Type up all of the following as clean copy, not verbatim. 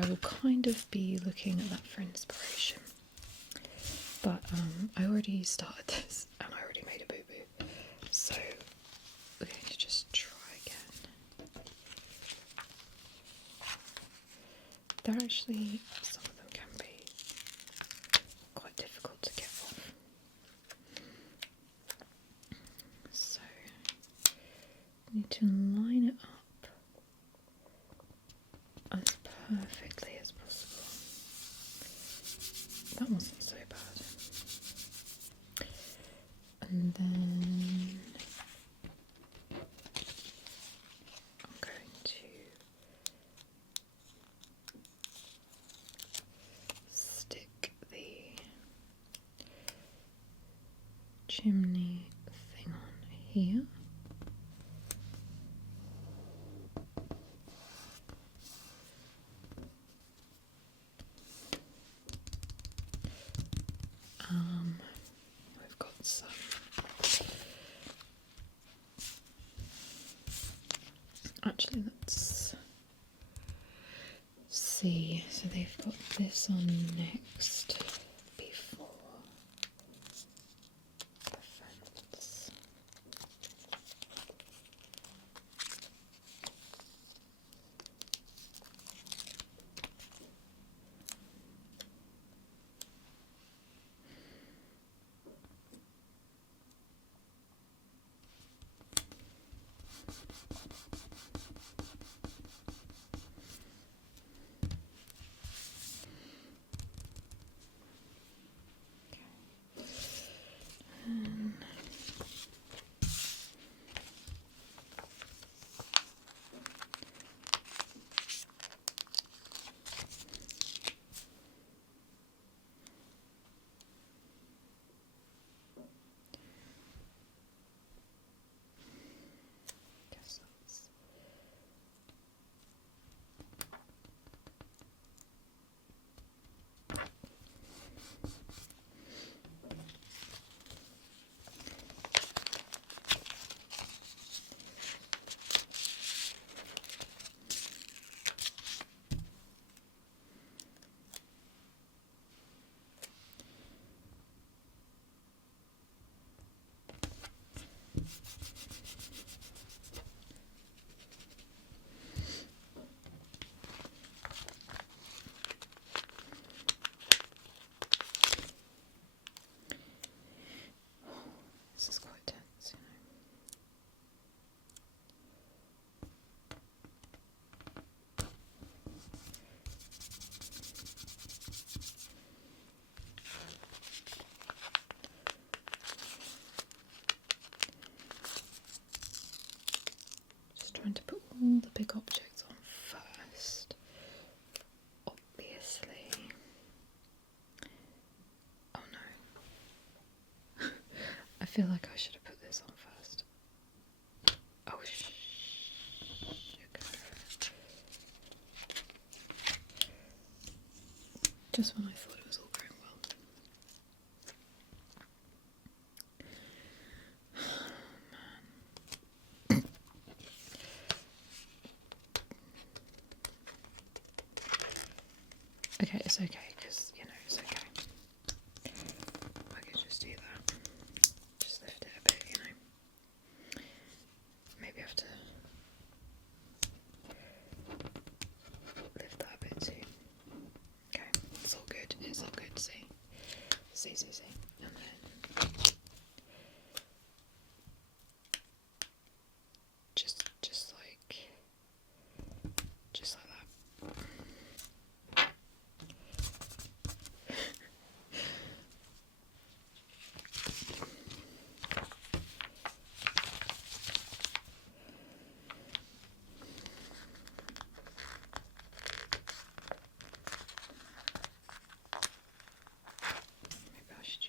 I will kind of be looking at that for inspiration. But I already started this and I already made a boo-boo. So we're going to just try again. They're actually, some of them can be quite difficult to get off. So you need to line it up as perfectly as possible. That wasn't so bad. And then I'm going to stick the chimney thing on here. We've got some actually, let's see. So they've got this on next before the fence. Guess that's this is quite tense, you know. Just trying to put all the big objects on first. Obviously. Oh no. I feel like I should have put this on first. Oh sugar. Just when I thought it was all going well. Okay, it's okay, because, you know, it's okay. I can just do that. Just lift it a bit, you know. Maybe I have to lift that a bit too. Okay, it's all good. It's all good, see? See. And then just like that. Maybe I should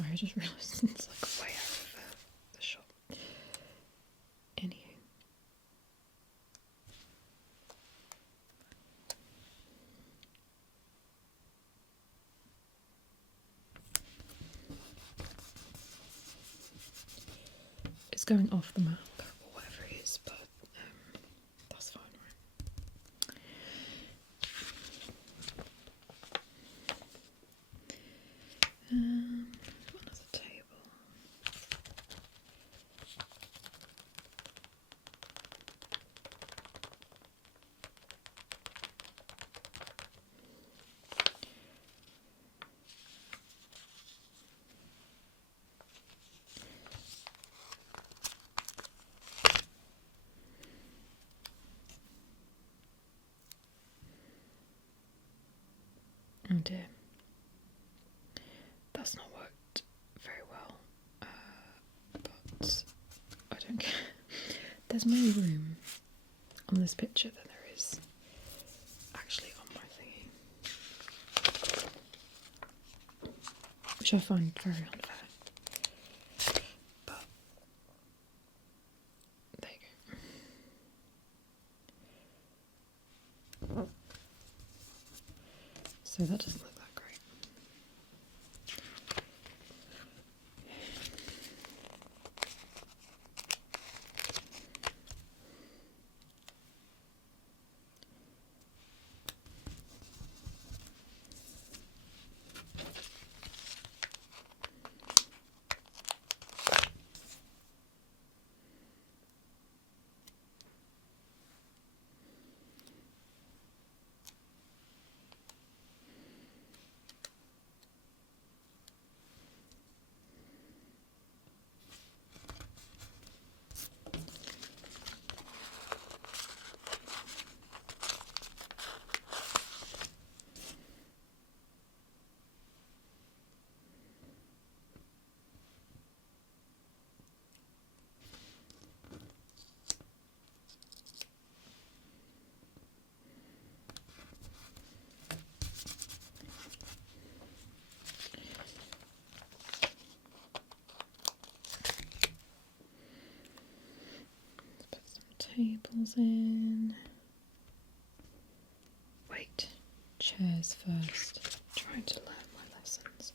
Sorry, I just realised it's like way out of the shot. Anywho. It's going off the map or whatever it is, but that's fine, right? Another table. Oh dear. That's not worked very well, but I don't care. There's more room on this picture than there is actually on my thingy, which I find very unfair, but there you go. So that doesn't look that great. Tables in. Wait, chairs first. Trying to learn my lessons.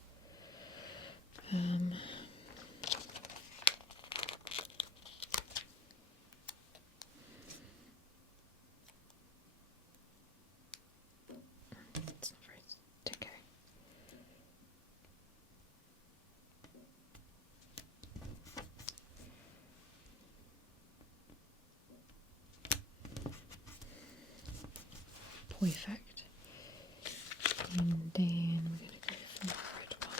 It's not very sticky. Perfect. And then we're going to go for the red one.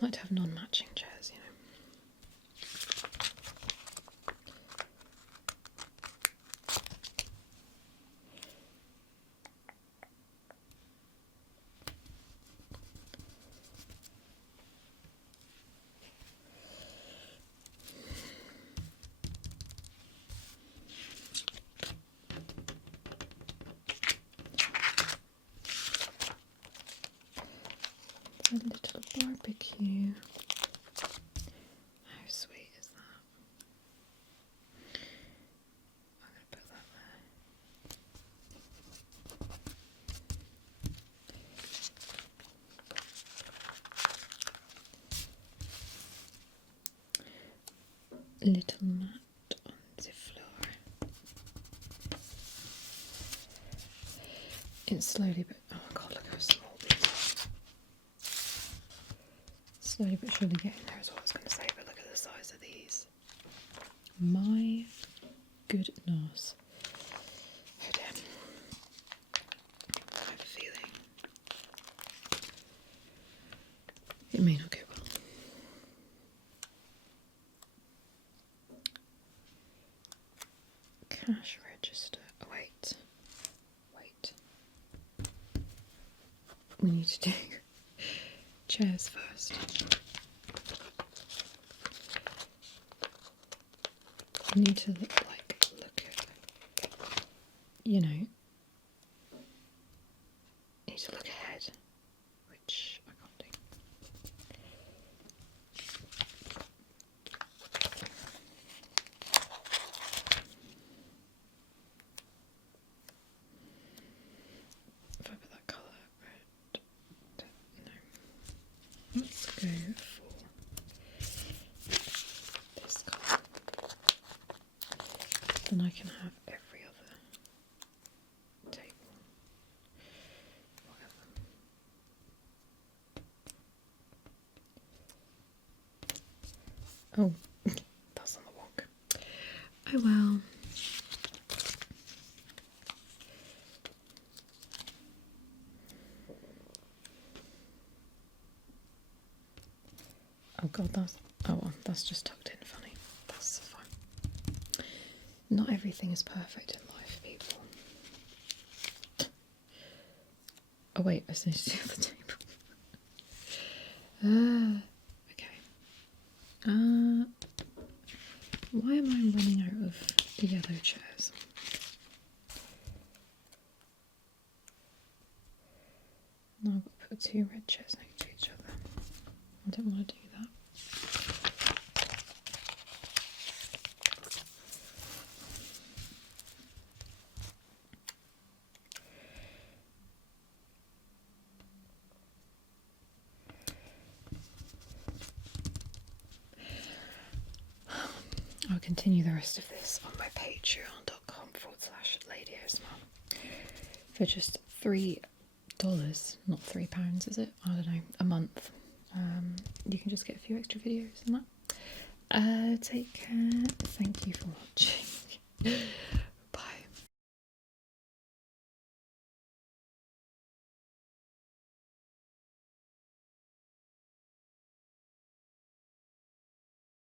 I like to have non-matching chairs, you know. A little barbecue. How sweet is that? I'm going to put that there. Little mat on the floor. It's slowly but oh god, look how small these are. Slowly but surely getting there is what I was going to say, but look at the size of these. My goodness. Oh dear. I have a feeling it may not go well. Cash register. Oh, wait. We need to do chairs first. You need to look at, you know, you need to look ahead, which I can't do. If I put that colour red, no. Let's go for this colour. Then I can have every other table. Whatever. Oh, that's on the wonk. Oh well. Oh god, that's just tucked in funny. That's fine. Not everything is perfect in life, people. Oh wait, I just need to do the table. Okay. Why am I running out of the yellow chairs? No, I've got to put 2 red chairs next to each other. I don't want to do that. I'll continue the rest of this on my patreon.com/LadyOSmart for just $3, not £3, is it? I don't know, a month. You can just get a few extra videos and that. Take care. Thank you for watching.